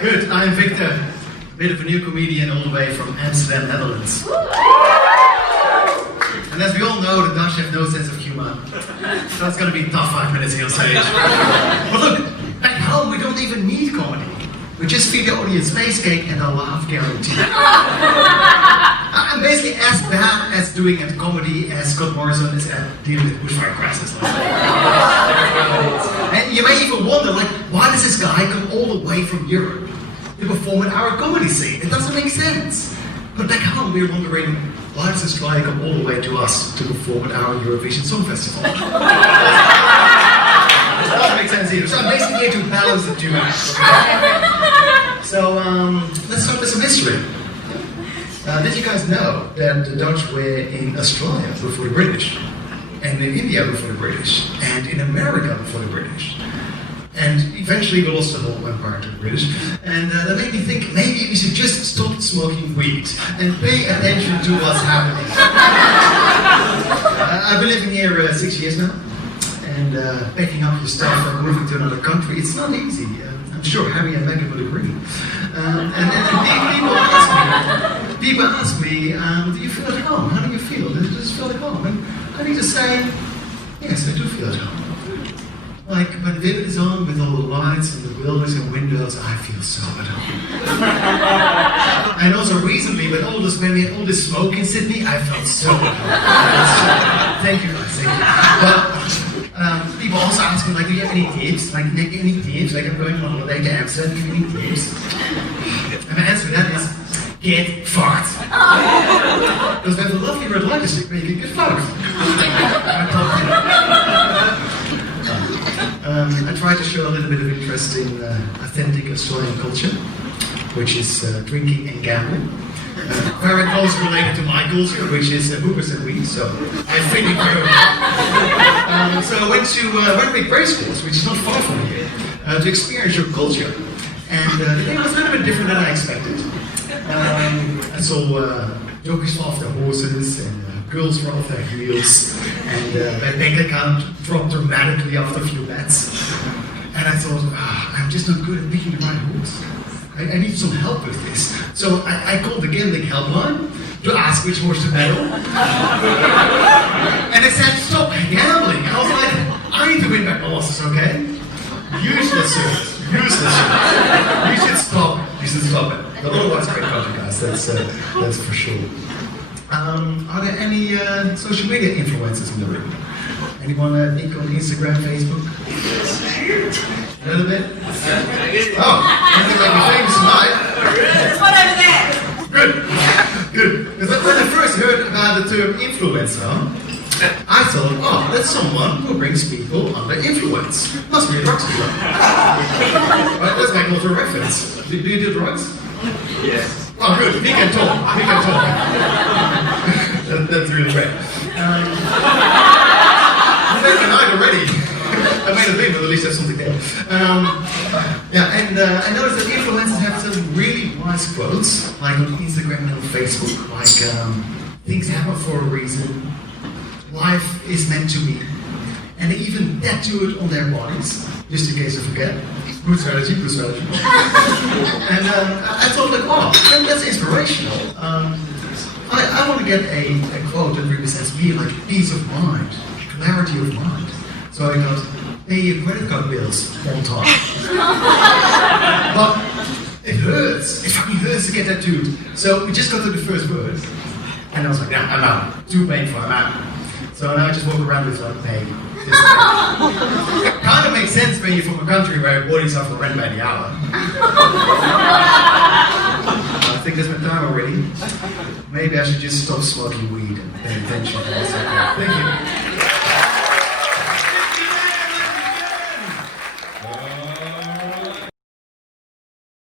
Good, I'm Victor, a bit of a new comedian all the way from Amsterdam, Netherlands. And as we all know, the Dutch have no sense of humor. So it's going to be a tough 5 minutes here on stage. But look, back home we don't even need comedy. We just feed the audience space cake and a laugh guarantee. I'm basically as bad as doing a comedy as Scott Morrison is at dealing with bushfire crisis. And you may even wonder, like, why does this guy come all the way from Europe to perform at our comedy scene? It doesn't make sense. But back home we're wondering, why does this guy come all the way to us to perform at our Eurovision Song Festival? It doesn't make sense either. So I'm basically here to balance the two acts. So let's start with some history. Did you guys know that the Dutch were in Australia before the British, and in India before the British, and in America before the British? And eventually we lost the whole empire to the British, and that made me think maybe we should just stop smoking weed and pay attention to what's happening. I've been living here 6 years now, and packing up your stuff and moving to another country, it's not easy. I'm sure Harry and Meghan would agree. And people ask me, do you feel at home? How do you feel? Does it feel at home? And I need to say, yes, I do feel at home. Like, when the video is on with all the lights and the buildings and windows, I feel so at home. And also recently, when we had all this smoke in Sydney, I felt so at home. Thank you guys, thank you. But people also ask me, like, do you have any tips? Like, any tips? Like, I'm going on holiday to Amsterdam, do you have any tips? And my answer to that is, get fucked. Because we have a lovely red light district where you can get fucked. I try to show a little bit of interest in authentic Australian culture, which is drinking and gambling. Very closely related to my culture, which is boomers and weed, so I fit in very well. So I went to Redwick Grey Schools, which is not far from here, to experience your culture. And the thing was a little bit different than I expected. I saw jockeys off their horses, and girls were off their heels, and my bank account dropped dramatically after a few bets. And I thought, I'm just not good at picking the right horse. I need some help with this. So I called the gambling helpline to ask which horse to bet on. And they said, stop gambling. And I was like, I need to win back my losses, okay? Useless service. Useless service. You should stop. You should stop it. But otherwise, great country, guys. That's for sure. Are there any social media influencers in the room? Anyone think on Instagram, Facebook? A little bit? Oh, anything like a famous tonight? There's one over there. Good, good. Because when I first heard about the term influencer, I thought, oh, that's someone who brings people under influence. Must be a drugs dealer. That's my cultural reference. Do you do drugs? Yes. Oh, good. We can talk. We can talk. That's really great. I'm making a night already. I made a thing, but at least there's something there. Yeah, and I noticed that influencers have some really nice quotes, like on Instagram and on Facebook, like things happen for a reason, life is meant to be, and they even tattoo it on their bodies, just in case you forget. Good strategy, good strategy. And I thought, like, oh, that's inspirational. I want to get a quote that represents me, like peace of mind, clarity of mind. So I got, pay your credit card bills on time. But it hurts. It fucking hurts to get tattooed. So we just got to the first word, and I was like, yeah, I'm out. Too painful, I'm out. So now I just walk around with like pain. Kind of makes sense when you're from a country where bodies are for rent by the hour. I think that's my time already. Maybe I should just stop smoking weed and pay attention. Thank you.